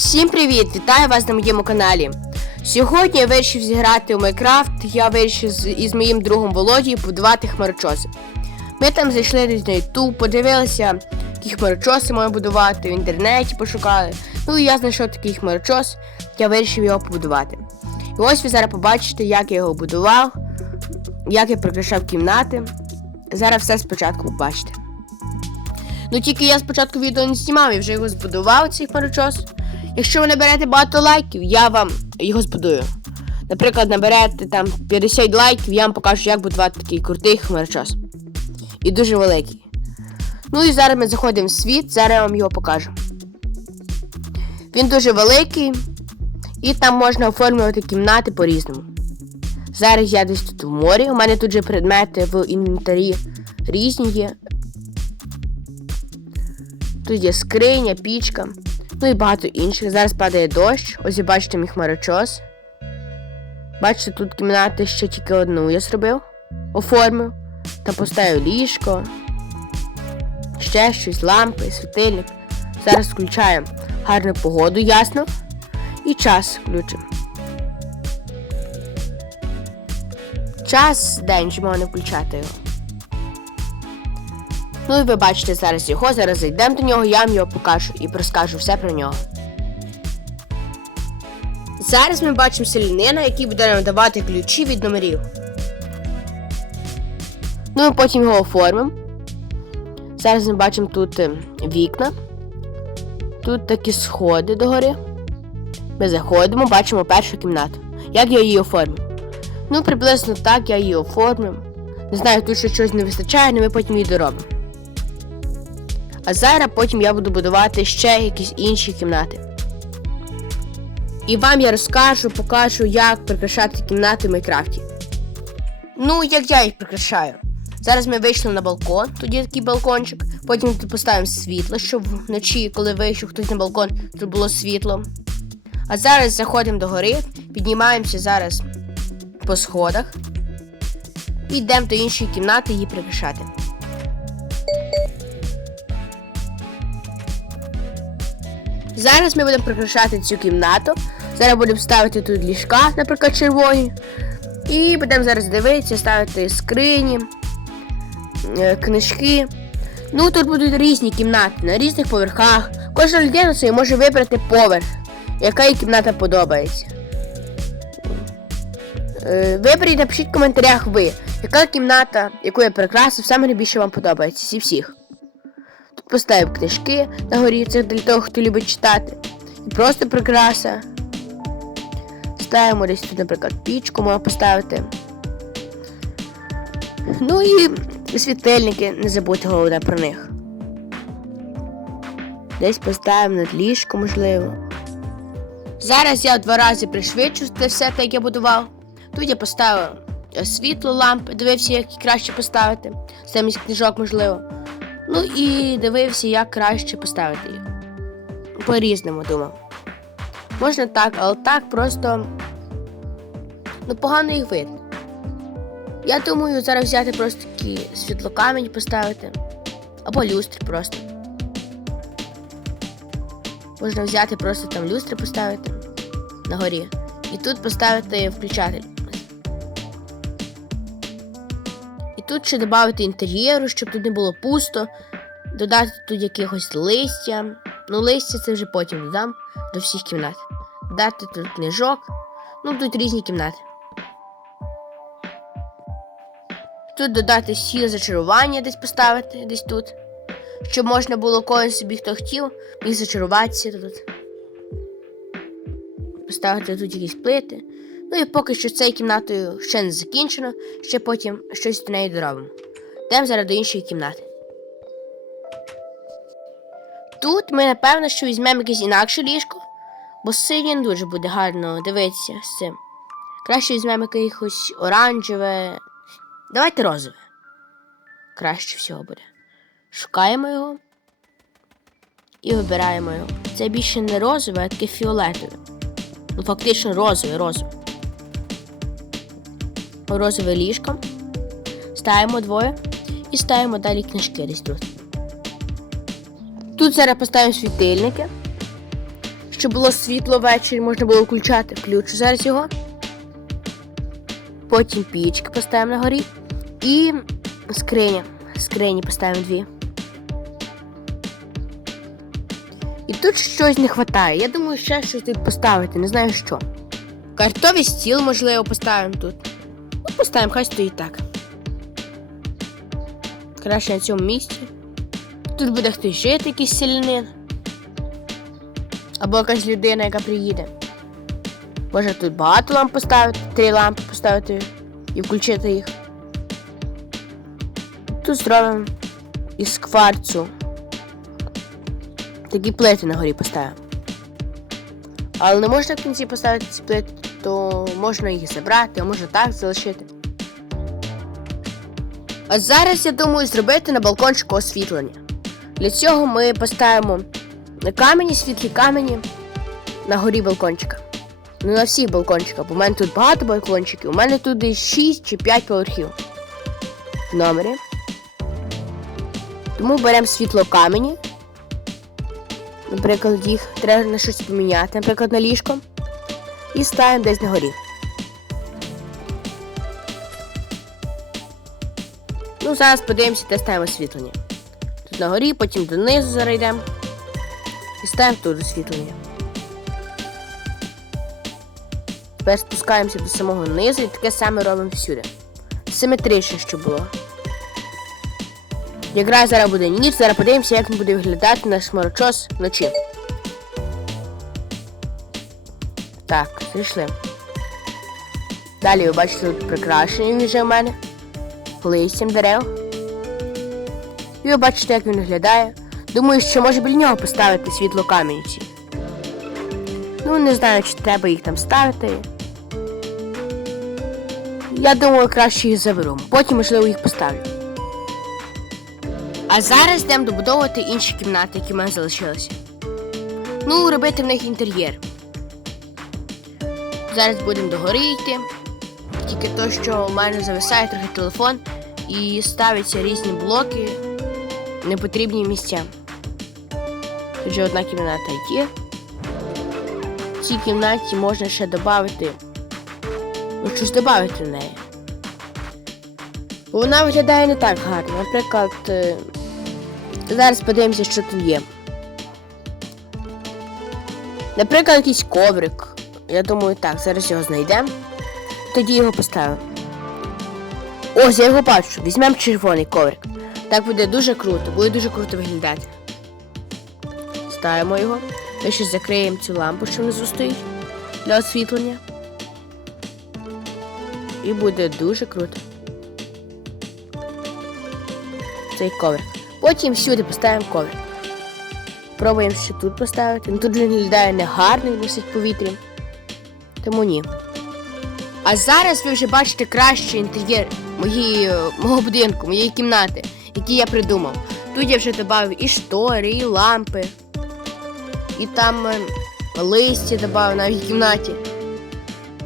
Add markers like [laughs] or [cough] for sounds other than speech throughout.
Всім привіт! Вітаю вас на моєму каналі. Сьогодні я вирішив зіграти у Майнкрафт. Я вирішив із моїм другом Володією побудувати хмарочоси. Ми там зайшли на YouTube, подивилися, які хмарочоси можна будувати, в інтернеті пошукали. Ну і я знайшов такий хмарочос, я вирішив його побудувати. І ось ви зараз побачите, як я його будував, як я прикрашав кімнати. Зараз все спочатку побачите. Ну тільки я спочатку відео не знімав, я вже його збудував, цей хмарочос. Якщо ви наберете багато лайків, я вам його збудую. Наприклад, наберете там 50 лайків, я вам покажу, як будувати такий крутий хмарочос. І дуже великий. Ну і зараз ми заходимо в світ, зараз я вам його покажу. Він дуже великий, і там можна оформлювати кімнати по-різному. Зараз я десь тут в морі. У мене тут же предмети в інвентарі різні є. Тут є скриня, пічка, ну і багато інших. Зараз падає дощ. Ось ви бачите мій хмарочос. Бачите, тут кімнати ще тільки одну я зробив, оформив. Там поставив ліжко, ще щось, лампи, світильник. Зараз включаємо гарну погоду, ясно. І час включимо. Час день, можна не включати його. Ну і ви бачите зараз його, зараз зайдемо до нього, я вам його покажу і розкажу все про нього. Зараз ми бачимо селянина, який буде нам давати ключі від номерів. Ну і потім його оформимо. Зараз ми бачимо тут е, вікна. Тут такі сходи догори. Ми заходимо, бачимо першу кімнату. Як я її оформив? Ну, приблизно так я її оформив. Не знаю, тут ще щось не вистачає, але ми потім її доробимо. А зараз потім я буду будувати ще якісь інші кімнати. І вам я розкажу, покажу, як прикрашати кімнати в Майнкрафті. Ну, як я їх прикрашаю. Зараз ми вийшли на балкон, є такий балкончик. Потім тут поставимо світло, щоб вночі, коли вийшов хтось на балкон, тут було світло. А зараз заходимо до гори, піднімаємося зараз по сходах. І йдемо до іншої кімнати її прикрашати. Зараз ми будемо прикрашати цю кімнату. Зараз будемо ставити тут ліжка, наприклад, червоні. І будемо зараз дивитися, ставити скрині, е, книжки. Ну, тут будуть різні кімнати на різних поверхах. Кожна людина собі може вибрати поверх, яка їй кімната подобається. Е, Виберіть, напишіть в коментарях ви, яка кімната, яку я прикрасив, найбільше вам подобається зі всіх. Поставив книжки на горі, це для того, хто любить читати. І просто прикраса. Ставимо десь тут, наприклад, пічку можна поставити. Ну і світильники, не забудьте головне про них. Десь поставимо над ліжко, можливо. Зараз я два рази пришвидшу це все, так як я будував. Тут я поставив світло лампи, дивився, як краще поставити. Замість книжок, можливо. Ну і дивився, як краще поставити їх. По-різному думав. Можна так, але так просто ну, погано їх видно. Я думаю, зараз взяти просто такі світлокамені поставити. Або люстри просто. Можна взяти просто там люстри поставити на горі. І тут поставити включатель. Тут ще додати інтер'єру, щоб тут не було пусто. Додати тут якихось листя. Ну, листя це вже потім додам до всіх кімнат. Дати тут книжок. Ну, тут різні кімнати. Тут додати сіль зачарування десь поставити, десь тут. Щоб можна було когось собі, хто хотів, міг зачаруватися тут. Поставити тут якісь плити. Ну і поки що цією кімнатою ще не закінчено, ще потім щось до неї доробимо. Йдемо зараз до іншої кімнати. Тут ми, напевно, що візьмемо якесь інакше ліжко, бо синє не дуже буде гарно дивитися з цим. Краще візьмемо якесь оранжеве. Давайте розове. Краще всього буде. Шукаємо його і вибираємо його. Це більше не розове, а таке фіолетове. Ну, фактично розове, розове. Розове ліжко. Ставимо двоє і ставимо далі книжки десь тут. Зараз поставимо світильники, щоб було світло ввечері, можна було включати. Включу зараз його. Потім пічки поставимо на горі. І скриня. Скрині поставимо дві. І тут щось не вистачає. Я думаю, ще щось тут поставити, не знаю що. Картовий стіл, можливо, поставимо тут. Поставимо, хай стоїть так. Краще на цьому місці. Тут буде хтось жити, якийсь селянин. Або якась людина, яка приїде. Може тут багато ламп поставити, три лампи поставити і включити їх. Тут зробимо із кварцу. Такі плити на горі поставимо. Але не можна в кінці поставити ці плити, то можна їх забрати, а можна так залишити. А зараз я думаю зробити на балкончику освітлення. Для цього ми поставимо камені, світлі камені на горі балкончика. Ну на всіх балкончиках, бо в мене тут багато балкончиків. У мене тут десь 6 чи 5 поверхів в номері. Тому беремо світло камені. Наприклад, їх треба на щось поміняти, наприклад, на ліжко. І ставимо десь на горі. Ну, зараз подивимося, де ставимо освітлення. Тут на горі, потім донизу зараз йдемо. І ставимо тут освітлення. Тепер спускаємося до самого низу і таке саме робимо всюди. Симетрично, щоб було. Якраз зараз буде ніч, зараз подивимося, як буде виглядати наш хмарочос вночі. Так, зайшли. Далі ви бачите тут прикрашення вже в мене. Листям дерев. І ви бачите, як він виглядає. Думаю, що може біля нього поставити світло камінці. Ну, не знаю, чи треба їх там ставити. Я думаю, краще їх заберу. Потім, можливо, їх поставлю. А зараз йдемо добудовувати інші кімнати, які в мене залишилися. Ну, робити в них інтер'єр. Зараз будемо догори йти. Тільки то, що у мене зависає трохи телефон і ставляться різні блоки в непотрібні місця. Тут же одна кімната є. В цій кімнаті можна ще додати. Ну, щось додати в неї. Вона виглядає не так гарно. Наприклад, е, зараз подивимося, що тут є. Наприклад, якийсь коврик. Я думаю, так, зараз його знайдемо. Тоді його поставимо. Ось, я його бачу. Візьмемо червоний коврик. Так буде дуже круто, буде дуже круто виглядати. Ставимо його. Ми ще закриємо цю лампу, що внизу стоїть для освітлення. І буде дуже круто. Цей коврик. Потім всюди поставимо коврик. Пробуємо ще тут поставити. Ну тут він виглядає негарно, він висить в повітрі. Тому ні. А зараз ви вже бачите кращий інтер'єр моєї, е, мого будинку, моєї кімнати, який я придумав. Тут я вже додав і штори, і лампи, і там е, листя додав навіть в кімнаті.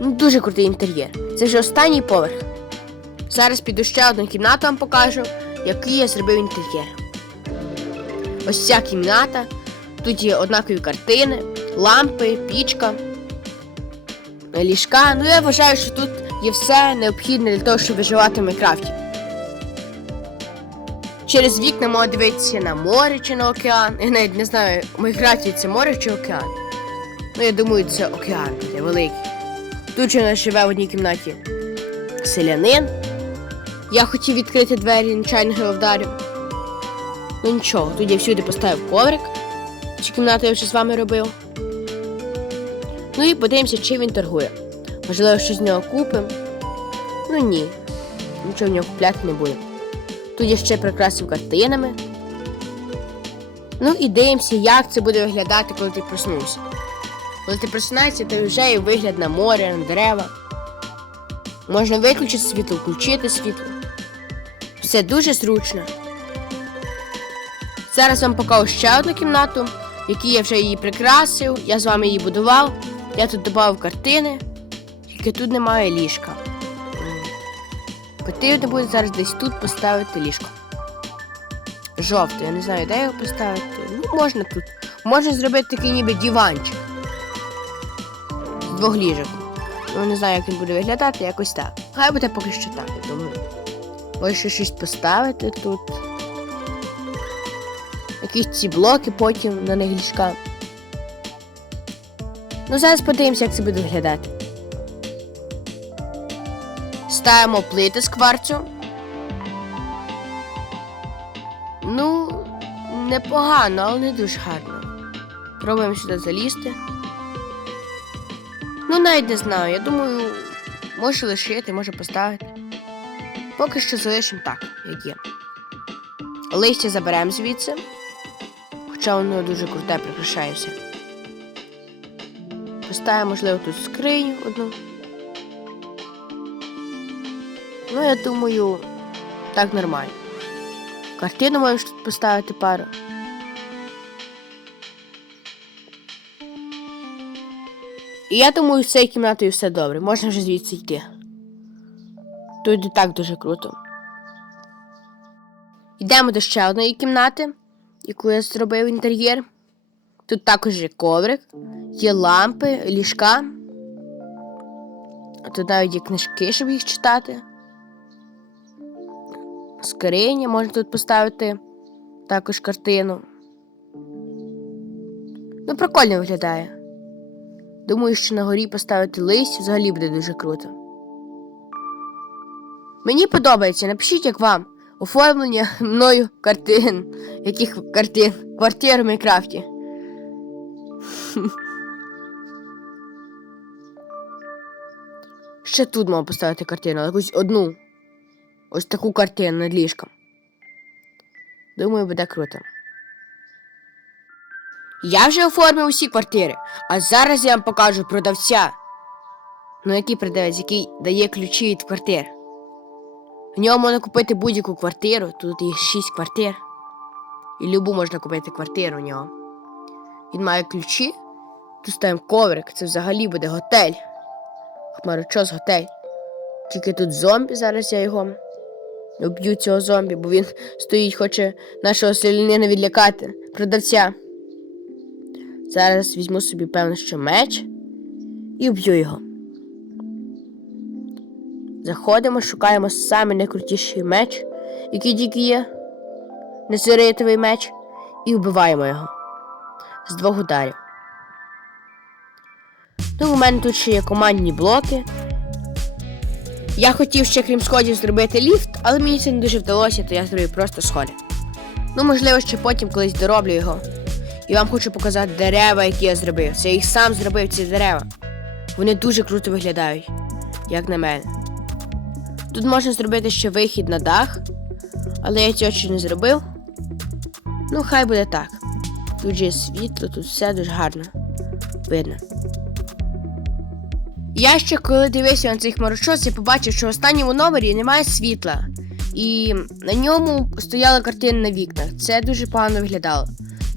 Ну, дуже крутий інтер'єр. Це вже останній поверх. Зараз піду ще одну кімнату вам покажу, який я зробив інтер'єр. Ось ця кімната. Тут є однакові картини, лампи, пічка, ліжка. Ну я вважаю, що тут є все необхідне для того, щоб виживати в Майнкрафті. Через вікна можна дивитися на море чи на океан. Я навіть не знаю, в Майнкрафті це море чи океан. Ну, я думаю, це океан буде великий. Тут же нас живе в одній кімнаті селянин. Я хотів відкрити двері, нечайно його вдарив. Ну нічого, тут я всюди поставив коврик. Цю кімнату я вже з вами робив. Ну і подивимося, чи він торгує. Можливо, щось з нього купимо. Ну ні. Нічого в нього купляти не будемо. Тут я ще прикрасив картинами. Ну і дивимося, як це буде виглядати, коли ти проснувся. Коли ти просинаєшся, то вже є вигляд на море, на дерева. Можна виключити світло, включити світло. Все дуже зручно. Зараз вам покажу ще одну кімнату, в якій я вже її прикрасив, я з вами її будував. Я тут додав картини, тільки тут немає ліжка. Потрібно буде зараз десь тут поставити ліжко. Жовте, я не знаю, де його поставити. Ну, можна тут. Можна зробити такий ніби диванчик. З двох ліжок. Ну, не знаю, як він буде виглядати, якось так. Хай буде поки що так, я думаю. Може ще щось поставити тут. Якісь ці блоки потім на них ліжка. Ну, зараз подивимося, як це буде виглядати. Ставимо плити з кварцю. Ну, непогано, але не дуже гарно. Пробуємо сюди залізти. Ну, навіть не знаю. Я думаю, може лишити, може поставити. Поки що залишимо так, як є. Листя заберемо звідси. Хоча воно дуже круте прикрашає. Поставимо, можливо, тут скриню одну. Ну, я думаю, так нормально. Картину можеш тут поставити пару. І я думаю, з цією кімнатою все добре. Можна вже звідси йти. Тут і так дуже круто. Йдемо до ще одної кімнати, яку я зробив інтер'єр. Тут також є коврик, є лампи, ліжка. Тут навіть є книжки, щоб їх читати. Скриня можна тут поставити також картину. Ну, прикольно виглядає. Думаю, що на горі поставити листя взагалі буде дуже круто. Мені подобається, напишіть, як вам оформлення мною картин. Яких картин? Квартир в Майнкрафті. [laughs] Ще тут можна поставити картину, якусь одну. Ось таку картину над ліжком. Думаю, буде круто. Я вже оформив усі квартири, а зараз я вам покажу продавця. Ну, який продавець, який дає ключі від квартир. В нього можна купити будь-яку квартиру, тут є 6 квартир. І любу можна купити квартиру у нього. Він має ключі, тут ставимо коврик, це взагалі буде готель. Хмарочос готель. Тільки тут зомбі, зараз я його уб'ю цього зомбі, бо він стоїть, хоче нашого селянина відлякати. Продавця. Зараз візьму собі, певно, що меч і вб'ю його. Заходимо, шукаємо самий найкрутіший меч, який тільки є. Незеритовий меч, і вбиваємо його з двох ударів. Ну, у мене тут ще є командні блоки. Я хотів ще, крім сходів, зробити ліфт, але мені це не дуже вдалося, то я зробив просто сходи. Ну, можливо, ще потім колись дороблю його. І вам хочу показати дерева, які я зробив. Це я їх сам зробив ці дерева. Вони дуже круто виглядають, як на мене. Тут можна зробити ще вихід на дах, але я цього ще не зробив. Ну, хай буде так. Тут же є світло, тут все дуже гарно видно. Я ще коли дивився на цей хмарочос, я побачив, що в останньому номері немає світла. І на ньому стояла картина на вікнах. Це дуже погано виглядало.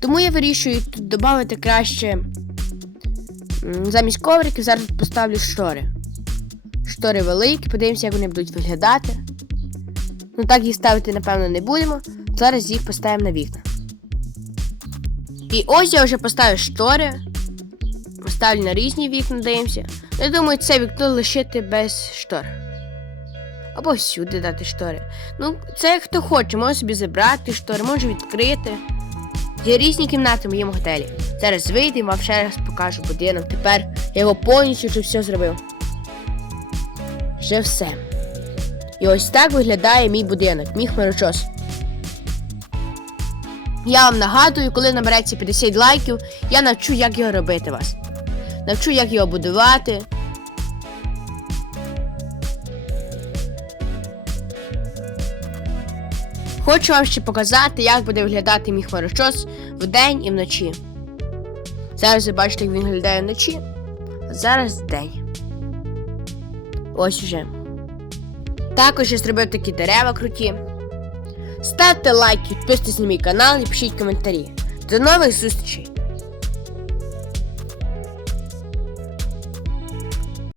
Тому я вирішую тут додати краще замість ковриків зараз поставлю штори. Штори великі, подивимося, як вони будуть виглядати. Ну так їх ставити, напевно, не будемо. Зараз їх поставимо на вікна. І ось я вже поставив штори. Поставлю на різні вікна, дивимося. Ну, Я думаю, це вікно лишити без штор. Або всюди дати штори. Ну, це хто хоче, може собі забрати штори, може відкрити. Є різні кімнати в моєму готелі. Зараз вийдемо, вам ще раз покажу будинок. Тепер я його повністю вже все зробив. Вже все. І ось так виглядає мій будинок, мій хмарочос. Я вам нагадую, коли набереться 50 лайків, я навчу, як його робити вас. Навчу, як його будувати. Хочу вам ще показати, як буде виглядати мій хмарочос вдень і вночі. Зараз ви бачите, як він виглядає вночі, а зараз день. Ось уже. Також я зробив такі дерева круті. Ставте лайки, підписуйтесь на мій канал і пишіть коментарі. До нових зустрічей!